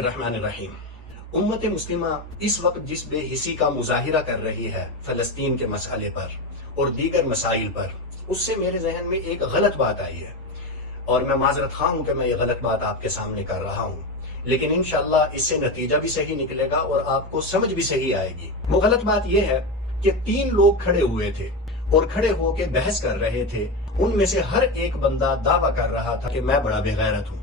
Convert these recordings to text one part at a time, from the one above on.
الرحمن الرحیم۔ امت مسلمہ اس وقت جس بے حسی کا مظاہرہ کر رہی ہے فلسطین کے مسئلے پر اور دیگر مسائل پر، اس سے میرے ذہن میں ایک غلط بات آئی ہے، اور میں معذرت خواہ ہوں کہ میں یہ غلط بات آپ کے سامنے کر رہا ہوں، لیکن انشاءاللہ اس سے نتیجہ بھی صحیح نکلے گا اور آپ کو سمجھ بھی صحیح آئے گی۔ وہ غلط بات یہ ہے کہ 3 لوگ کھڑے ہوئے تھے اور کھڑے ہو کے بحث کر رہے تھے، ان میں سے ہر ایک بندہ دعویٰ کر رہا تھا کہ میں بڑا بے غیرت ہوں۔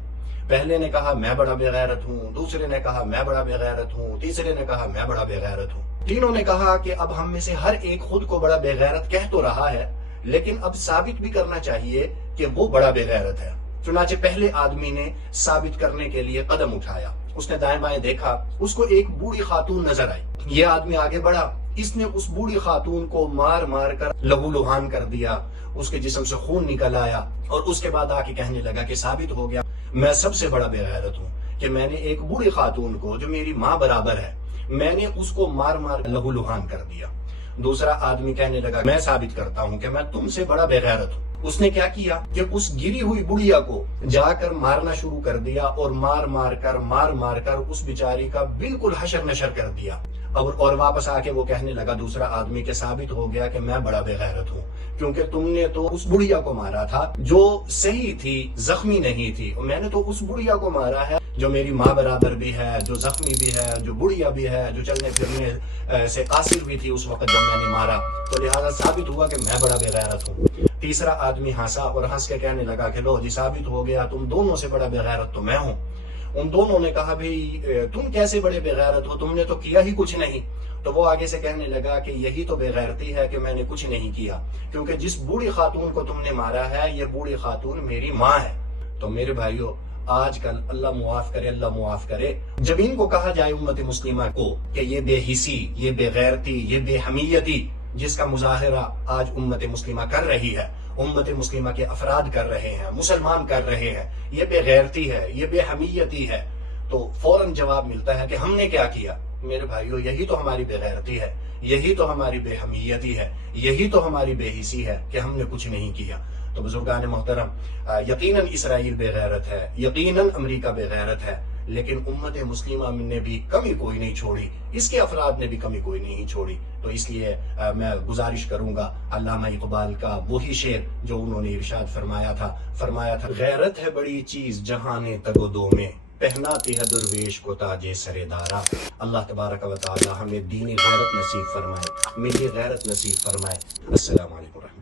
پہلے نے کہا میں بڑا بے غیرت ہوں، دوسرے نے کہا میں بڑا بے غیرت ہوں، تیسرے نے کہا میں بڑا بے غیرت ہوں۔ تینوں نے کہا کہ اب ہم میں سے ہر ایک خود کو بڑا بے غیرت کہہ تو رہا ہے، لیکن اب ثابت بھی کرنا چاہیے کہ وہ بڑا بے غیرت ہے۔ چنانچہ پہلے آدمی نے ثابت کرنے کے لیے قدم اٹھایا، اس نے دائیں بائیں دیکھا، اس کو ایک بوڑھی خاتون نظر آئی۔ یہ آدمی آگے بڑھا، اس نے اس بوڑھی خاتون کو مار مار کر لہو لہان کر دیا، اس کے جسم سے خون نکل آیا، اور اس کے بعد آ کے کہنے لگا کہ ثابت ہو گیا میں سب سے بڑا بے غیرت ہوں کہ میں نے ایک بوڑھی خاتون کو جو میری ماں برابر ہے، میں نے اس کو مار مار لہو لہان کر دیا۔ دوسرا آدمی کہنے لگا میں ثابت کرتا ہوں کہ میں تم سے بڑا بے غیرت ہوں۔ اس نے کیا کیا کہ اس گری ہوئی بڑھیا کو جا کر مارنا شروع کر دیا، اور مار مار کر اس بیچاری کا بالکل حشر نشر کر دیا۔ اور واپس آ کے وہ کہنے لگا دوسرا آدمی کہ ثابت ہو گیا کہ میں بڑا بے غیرت ہوں، کیونکہ تم نے تو اس بڑھیا کو مارا تھا جو صحیح تھی، زخمی نہیں تھی، اور میں نے تو اس بڑھیا کو مارا ہے جو میری ماں برابر بھی ہے، جو زخمی بھی ہے، جو بڑھیا بھی ہے، جو چلنے پھرنے سے قاصر بھی تھی اس وقت جب میں نے مارا، تو لہذا ثابت ہوا کہ میں بڑا بے غیرت ہوں۔ تیسرا آدمی ہنسا اور ہنس کے کہنے لگا کہ لو جی ثابت ہو گیا، تم دونوں سے بڑا بے غیرت تو میں ہوں۔ ان دونوں نے کہا بھئی تم کیسے بڑے بے غیرت ہو، تم نے تو کیا ہی کچھ نہیں۔ تو وہ آگے سے کہنے لگا کہ یہی تو بے غیرتی ہے کہ میں نے کچھ نہیں کیا، کیونکہ جس بوڑھی خاتون کو تم نے مارا ہے یہ بوڑھی خاتون میری ماں ہے۔ تو میرے بھائیو، آج کل اللہ معاف کرے، جب ان کو کہا جائے امت مسلمہ کو کہ یہ بے حسی، یہ بے غیرتی، یہ بے حمیتی جس کا مظاہرہ آج امت مسلمہ کر رہی ہے، امت مسلمہ کے افراد کر رہے ہیں، مسلمان کر رہے ہیں، یہ بے غیرتی ہے، یہ بے حمیتی ہے، تو فوراً جواب ملتا ہے کہ ہم نے کیا کیا؟ میرے بھائیو، یہی تو ہماری بے غیرتی ہے، یہی تو ہماری بے حمیتی ہے، یہی تو ہماری بے حسی ہے کہ ہم نے کچھ نہیں کیا۔ تو بزرگان محترم، یقیناً اسرائیل بے غیرت ہے، یقیناً امریکہ بے غیرت ہے، لیکن امت مسلمہ نے بھی کمی کوئی نہیں چھوڑی، اس کے افراد نے بھی کمی کوئی نہیں چھوڑی۔ تو اس لیے میں گزارش کروں گا علامہ اقبال کا وہی شعر جو انہوں نے ارشاد فرمایا تھا غیرت ہے بڑی چیز جہان تگ و دو میں، پہناتی ہے درویش کو تاج سر دارا۔ اللہ تبارک و تعالی ہمیں دینی غیرت نصیب فرمائے، ملی غیرت نصیب فرمائے۔ السلام علیکم۔